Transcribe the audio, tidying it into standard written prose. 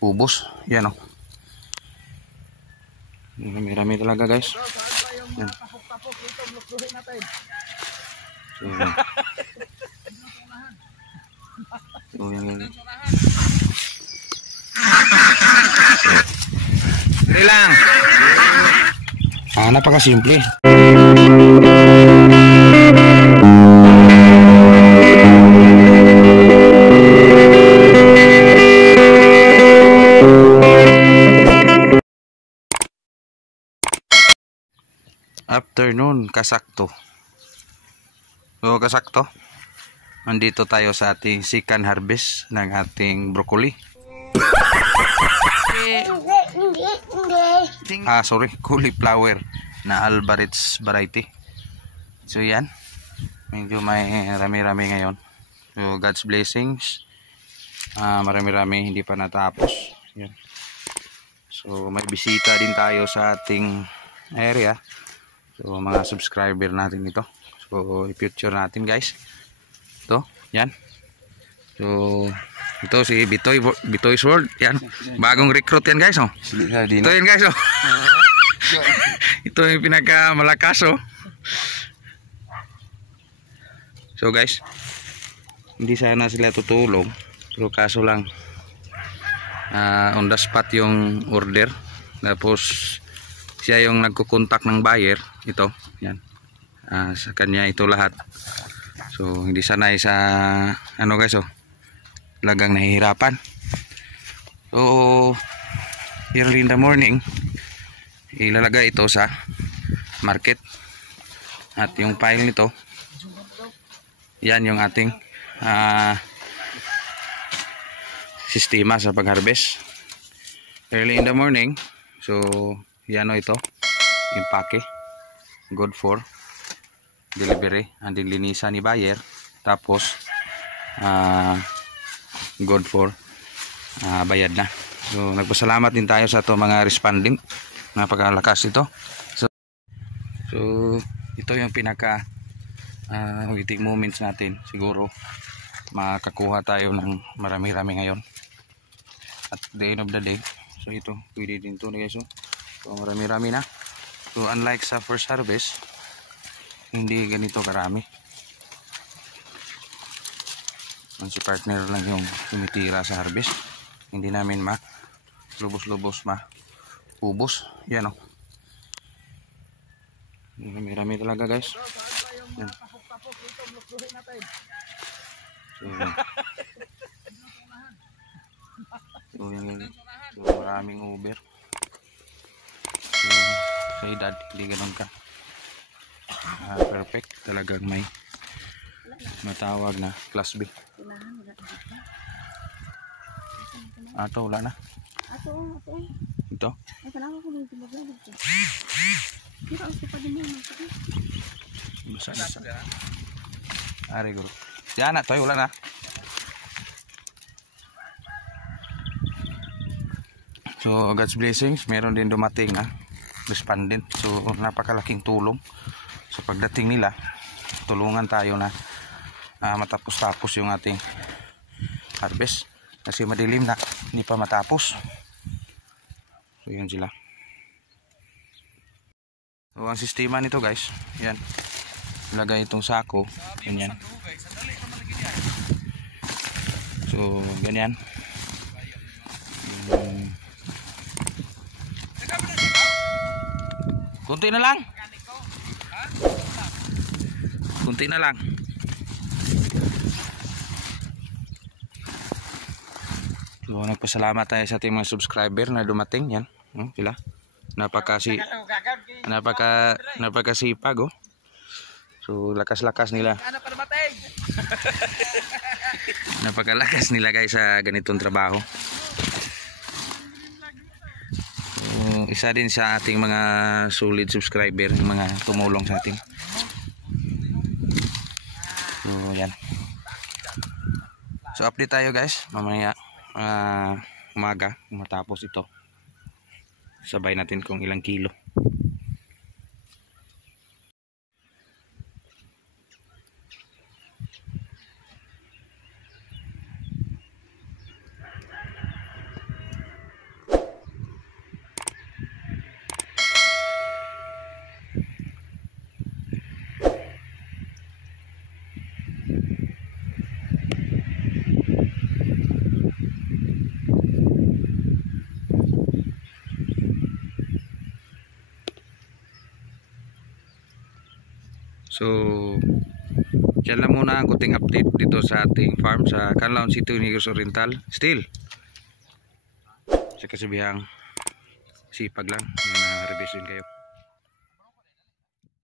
ubos. Yan o. Rami-rami talaga guys. Yan. So, yan. Dali lang. Napakasimple. Afternoon, kasakto. So, kasakto. Nandito tayo sa ating second harvest ng ating broccoli. Sorry, cauliflower na Alvarez variety. So, yan. Medyo may rami-rami ngayon. So, God's blessings. Marami-rami, hindi pa natapos. Yan. So, may bisita din tayo sa ating area. So, mga subscriber natin ito. So, i-future natin guys. Ito, yan. So, ito si Bitoy's World. Yan. Bagong recruit yan guys. Oh. Ito yan guys. Oh. Ito yung pinakamalakas. Oh. So guys, hindi sana sila tutulong. Pero kaso lang, on the spot yung order. Tapos, siya yung nagkukontak ng buyer. Ito, yan. Sa kanya ito lahat. So, hindi sanay sa, ano guys, oh. Lagang nahihirapan. So, early in the morning, ilalagay ito sa market. At yung pile nito, yan yung ating sistema sa pag-harvest. Early in the morning, so, yan o ito, impake, good for delivery, and linisan ni buyer, tapos good for bayad na. So nagpasalamat din tayo sa ito mga responding, napakalakas ito. So ito yung pinaka waiting moments natin. Siguro makakuha tayo ng marami-rami ngayon at the end of the day. So ito pwede din ito guys. So marami-rami na. So unlike sa first harvest, hindi ganito karami. Si partner lang yung tumitira sa harvest. Hindi namin lubos-lubos ubos. Yan o. Marami talaga guys. Yan. So maraming Uber. So, sa edad, hindi ganun ka perfect. Talagang may matawag na class B. Ato, wala na. Ito. Basa. Ari guru. Yan na, toy, wala na. So, God's blessings, meron din dumating na respondent. So, napakalaking tulong sa pagdating nila. Tulungan tayo na matapos-tapos yung ating harvest. Kasi madilim na, hindi pa matapos. So, yun sila. So, ang sistema nito guys, yan. Ilagay itong sako, ganyan. So, ganyan. Kunti na lang. Kunti na lang. So, nagpasalamat tayo sa ating mga subscriber na dumating. Yan. Sila. Napakasipag. Oh. So, lakas-lakas nila. Napakalakas nila guys sa ganitong trabaho. Isa din sa ating mga solid subscriber, yung mga tumulong sa ating. So yan. So update tayo guys mamaya umaga matapos ito. Sabay natin kung ilang kilo. So yan lang muna ang kunting update dito sa ating farm sa Canlaon City, Negros Oriental. Still sa kasabihang sipag lang na revision kayo.